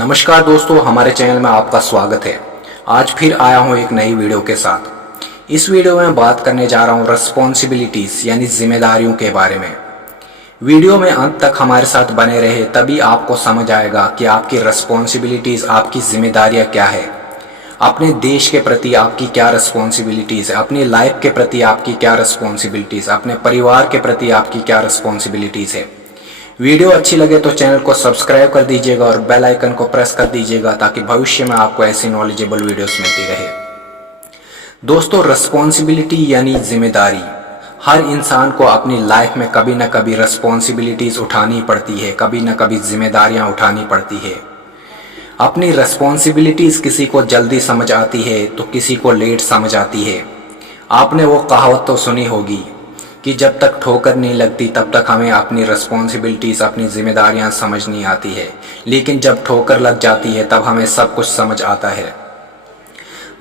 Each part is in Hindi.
नमस्कार दोस्तों, हमारे चैनल में आपका स्वागत है। आज फिर आया हूँ एक नई वीडियो के साथ। इस वीडियो में बात करने जा रहा हूँ रिस्पॉन्सिबिलिटीज़ यानी जिम्मेदारियों के बारे में। वीडियो में अंत तक हमारे साथ बने रहे, तभी आपको समझ आएगा कि आपकी रिस्पॉन्सिबिलिटीज़, आपकी जिम्मेदारियाँ क्या है। अपने देश के प्रति आपकी क्या रिस्पॉन्सिबिलिटीज़ है, अपनी लाइफ के प्रति आपकी क्या रिस्पॉन्सिबिलिटीज़, अपने परिवार के प्रति आपकी क्या रिस्पॉन्सिबिलिटीज़ है। वीडियो अच्छी लगे तो चैनल को सब्सक्राइब कर दीजिएगा और बेल आइकन को प्रेस कर दीजिएगा ताकि भविष्य में आपको ऐसी नॉलेजेबल वीडियोस मिलती रहे। दोस्तों, रिस्पॉन्सिबिलिटी यानी जिम्मेदारी। हर इंसान को अपनी लाइफ में कभी न कभी रिस्पॉन्सिबिलिटीज उठानी पड़ती है, कभी न कभी जिम्मेदारियां उठानी पड़ती है। अपनी रिस्पॉन्सिबिलिटीज किसी को जल्दी समझ आती है तो किसी को लेट समझ आती है। आपने वो कहावत तो सुनी होगी कि जब तक ठोकर नहीं लगती तब तक हमें अपनी रिस्पॉन्सिबिलिटीज़, अपनी जिम्मेदारियां समझ नहीं आती है, लेकिन जब ठोकर लग जाती है तब हमें सब कुछ समझ आता है।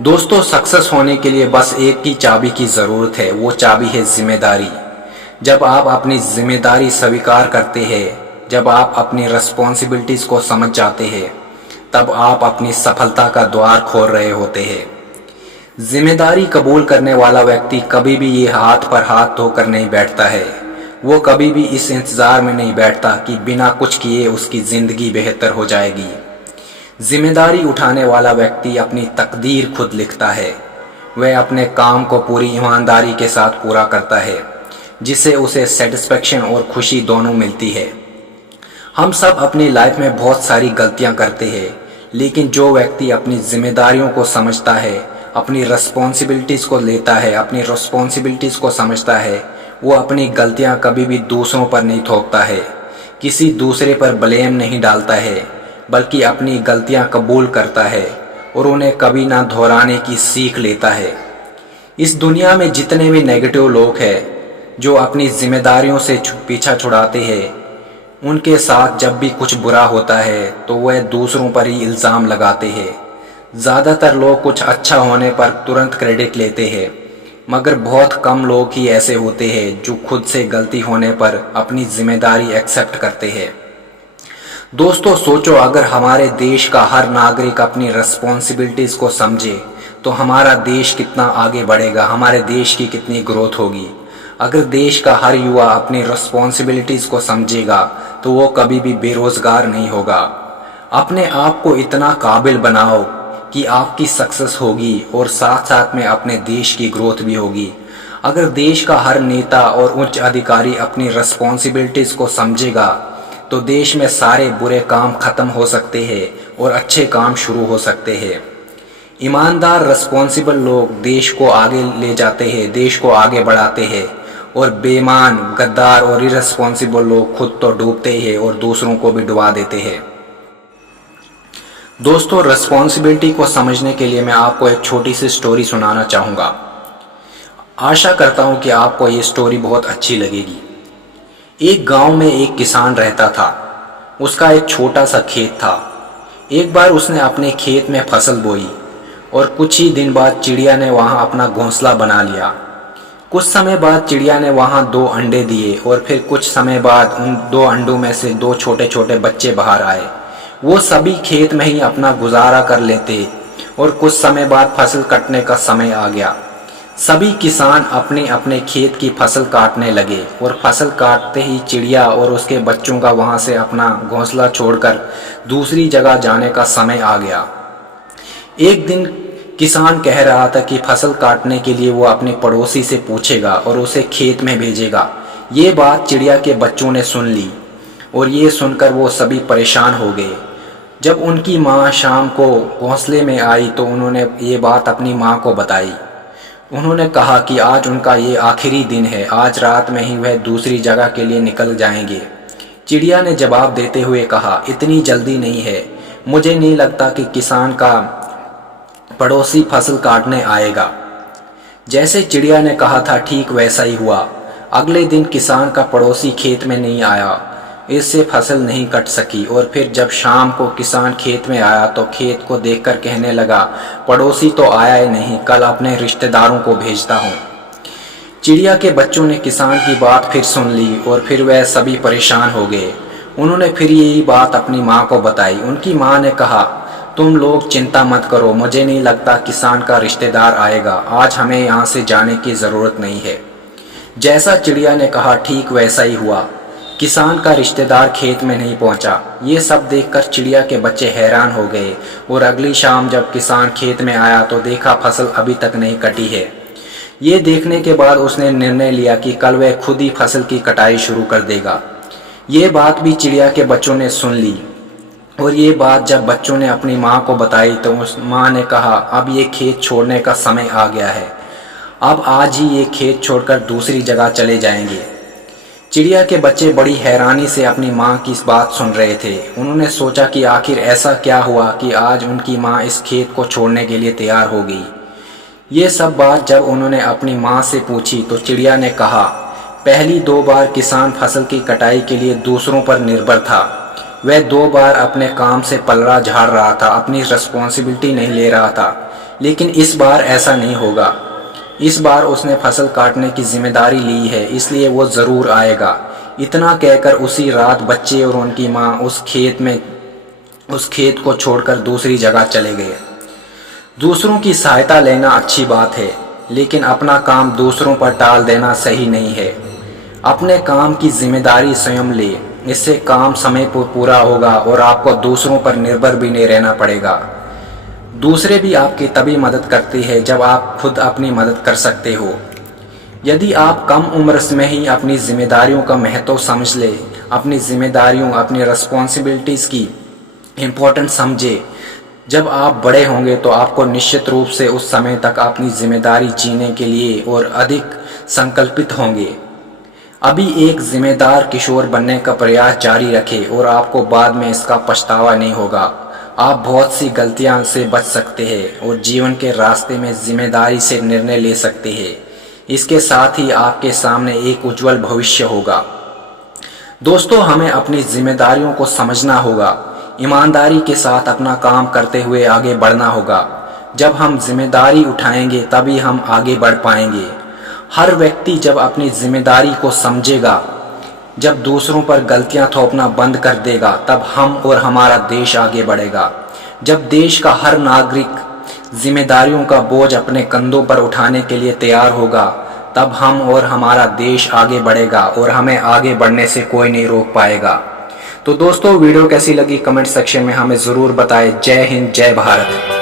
दोस्तों, सक्सेस होने के लिए बस एक ही चाबी की ज़रूरत है, वो चाबी है जिम्मेदारी। जब आप अपनी जिम्मेदारी स्वीकार करते हैं, जब आप अपनी रिस्पॉन्सिबिलिटीज़ को समझ जाते हैं, तब आप अपनी सफलता का द्वार खोल रहे होते हैं। जिम्मेदारी कबूल करने वाला व्यक्ति कभी भी ये हाथ पर हाथ धोकर नहीं बैठता है। वो कभी भी इस इंतज़ार में नहीं बैठता कि बिना कुछ किए उसकी ज़िंदगी बेहतर हो जाएगी। जिम्मेदारी उठाने वाला व्यक्ति अपनी तकदीर खुद लिखता है। वह अपने काम को पूरी ईमानदारी के साथ पूरा करता है, जिससे उसे सेटिस्फेक्शन और खुशी दोनों मिलती है। हम सब अपनी लाइफ में बहुत सारी गलतियां करते हैं, लेकिन जो व्यक्ति अपनी जिम्मेदारियों को समझता है, अपनी रिस्पॉन्सिबिलिटीज़ को लेता है, अपनी रिस्पॉन्सिबिलिटीज़ को समझता है, वो अपनी गलतियां कभी भी दूसरों पर नहीं थोपता है, किसी दूसरे पर ब्लेम नहीं डालता है, बल्कि अपनी गलतियां कबूल करता है और उन्हें कभी ना दोहराने की सीख लेता है। इस दुनिया में जितने भी नेगेटिव लोग हैं जो अपनी जिम्मेदारियों से पीछा छुड़ाते हैं, उनके साथ जब भी कुछ बुरा होता है तो वह दूसरों पर ही इल्ज़ाम लगाते हैं। ज़्यादातर लोग कुछ अच्छा होने पर तुरंत क्रेडिट लेते हैं, मगर बहुत कम लोग ही ऐसे होते हैं जो खुद से गलती होने पर अपनी जिम्मेदारी एक्सेप्ट करते हैं। दोस्तों, सोचो, अगर हमारे देश का हर नागरिक अपनी रिस्पॉन्सिबिलिटीज़ को समझे तो हमारा देश कितना आगे बढ़ेगा, हमारे देश की कितनी ग्रोथ होगी। अगर देश का हर युवा अपनी रिस्पॉन्सिबिलिटीज़ को समझेगा तो वो कभी भी बेरोज़गार नहीं होगा। अपने आप को इतना काबिल बनाओ कि आपकी सक्सेस होगी और साथ साथ में अपने देश की ग्रोथ भी होगी। अगर देश का हर नेता और उच्च अधिकारी अपनी रिस्पॉन्सिबिलिटीज़ को समझेगा तो देश में सारे बुरे काम खत्म हो सकते हैं और अच्छे काम शुरू हो सकते हैं। ईमानदार रिस्पॉन्सिबल लोग देश को आगे ले जाते हैं, देश को आगे बढ़ाते हैं, और बेईमान, गद्दार और इररिस्पॉन्सिबल लोग खुद तो डूबते हैं और दूसरों को भी डुबा देते हैं। दोस्तों, रिस्पॉन्सिबिलिटी को समझने के लिए मैं आपको एक छोटी सी स्टोरी सुनाना चाहूँगा। आशा करता हूँ कि आपको ये स्टोरी बहुत अच्छी लगेगी। एक गांव में एक किसान रहता था। उसका एक छोटा सा खेत था। एक बार उसने अपने खेत में फसल बोई और कुछ ही दिन बाद चिड़िया ने वहाँ अपना घोंसला बना लिया। कुछ समय बाद चिड़िया ने वहाँ 2 अंडे दिए और फिर कुछ समय बाद उन 2 अंडों में से 2 छोटे छोटे बच्चे बाहर आए। वो सभी खेत में ही अपना गुजारा कर लेते और कुछ समय बाद फसल कटने का समय आ गया। सभी किसान अपने अपने खेत की फसल काटने लगे और फसल काटते ही चिड़िया और उसके बच्चों का वहाँ से अपना घोंसला छोड़कर दूसरी जगह जाने का समय आ गया। एक दिन किसान कह रहा था कि फसल काटने के लिए वो अपने पड़ोसी से पूछेगा और उसे खेत में भेजेगा। ये बात चिड़िया के बच्चों ने सुन ली और ये सुनकर वो सभी परेशान हो गए। जब उनकी माँ शाम को घोंसले में आई तो उन्होंने ये बात अपनी माँ को बताई। उन्होंने कहा कि आज उनका ये आखिरी दिन है, आज रात में ही वह दूसरी जगह के लिए निकल जाएंगे। चिड़िया ने जवाब देते हुए कहा, इतनी जल्दी नहीं है, मुझे नहीं लगता कि किसान का पड़ोसी फसल काटने आएगा। जैसे चिड़िया ने कहा था ठीक वैसा ही हुआ। अगले दिन किसान का पड़ोसी खेत में नहीं आया, इससे फसल नहीं कट सकी। और फिर जब शाम को किसान खेत में आया तो खेत को देखकर कहने लगा, पड़ोसी तो आया ही नहीं, कल अपने रिश्तेदारों को भेजता हूँ। चिड़िया के बच्चों ने किसान की बात फिर सुन ली और फिर वह सभी परेशान हो गए। उन्होंने फिर यही बात अपनी माँ को बताई। उनकी माँ ने कहा, तुम लोग चिंता मत करो, मुझे नहीं लगता किसान का रिश्तेदार आएगा, आज हमें यहाँ से जाने की ज़रूरत नहीं है। जैसा चिड़िया ने कहा ठीक वैसा ही हुआ। किसान का रिश्तेदार खेत में नहीं पहुंचा। ये सब देखकर चिड़िया के बच्चे हैरान हो गए और अगली शाम जब किसान खेत में आया तो देखा फसल अभी तक नहीं कटी है। ये देखने के बाद उसने निर्णय लिया कि कल वह खुद ही फसल की कटाई शुरू कर देगा। ये बात भी चिड़िया के बच्चों ने सुन ली और ये बात जब बच्चों ने अपनी माँ को बताई तो उस माँ ने कहा, अब ये खेत छोड़ने का समय आ गया है, अब आज ही ये खेत छोड़कर दूसरी जगह चले जाएंगे। चिड़िया के बच्चे बड़ी हैरानी से अपनी माँ की इस बात सुन रहे थे। उन्होंने सोचा कि आखिर ऐसा क्या हुआ कि आज उनकी माँ इस खेत को छोड़ने के लिए तैयार हो गई। ये सब बात जब उन्होंने अपनी माँ से पूछी तो चिड़िया ने कहा, पहली 2 बार किसान फसल की कटाई के लिए दूसरों पर निर्भर था। वह 2 बार अपने काम से पलड़ा झाड़ रहा था, अपनी रिस्पॉन्सिबिलिटी नहीं ले रहा था। लेकिन इस बार ऐसा नहीं होगा। इस बार उसने फसल काटने की जिम्मेदारी ली है, इसलिए वो ज़रूर आएगा। इतना कहकर उसी रात बच्चे और उनकी माँ उस खेत को छोड़कर दूसरी जगह चले गए। दूसरों की सहायता लेना अच्छी बात है, लेकिन अपना काम दूसरों पर टाल देना सही नहीं है। अपने काम की जिम्मेदारी स्वयं ले, इससे काम समय पर पूरा होगा और आपको दूसरों पर निर्भर भी नहीं रहना पड़ेगा। दूसरे भी आपकी तभी मदद करते हैं जब आप खुद अपनी मदद कर सकते हो। यदि आप कम उम्र में ही अपनी जिम्मेदारियों का महत्व समझ ले, अपनी जिम्मेदारियों, अपनी रिस्पॉन्सिबिलिटीज़ की इम्पोर्टेंस समझे, जब आप बड़े होंगे तो आपको निश्चित रूप से उस समय तक अपनी जिम्मेदारी जीने के लिए और अधिक संकल्पित होंगे। अभी एक जिम्मेदार किशोर बनने का प्रयास जारी रखें और आपको बाद में इसका पछतावा नहीं होगा। आप बहुत सी गलतियां से बच सकते हैं और जीवन के रास्ते में जिम्मेदारी से निर्णय ले सकते हैं। इसके साथ ही आपके सामने एक उज्जवल भविष्य होगा। दोस्तों, हमें अपनी जिम्मेदारियों को समझना होगा, ईमानदारी के साथ अपना काम करते हुए आगे बढ़ना होगा। जब हम जिम्मेदारी उठाएंगे तभी हम आगे बढ़ पाएंगे। हर व्यक्ति जब अपनी जिम्मेदारी को समझेगा, जब दूसरों पर गलतियां थोपना बंद कर देगा, तब हम और हमारा देश आगे बढ़ेगा। जब देश का हर नागरिक जिम्मेदारियों का बोझ अपने कंधों पर उठाने के लिए तैयार होगा, तब हम और हमारा देश आगे बढ़ेगा और हमें आगे बढ़ने से कोई नहीं रोक पाएगा। तो दोस्तों, वीडियो कैसी लगी कमेंट सेक्शन में हमें ज़रूर बताएं। जय हिंद, जय भारत।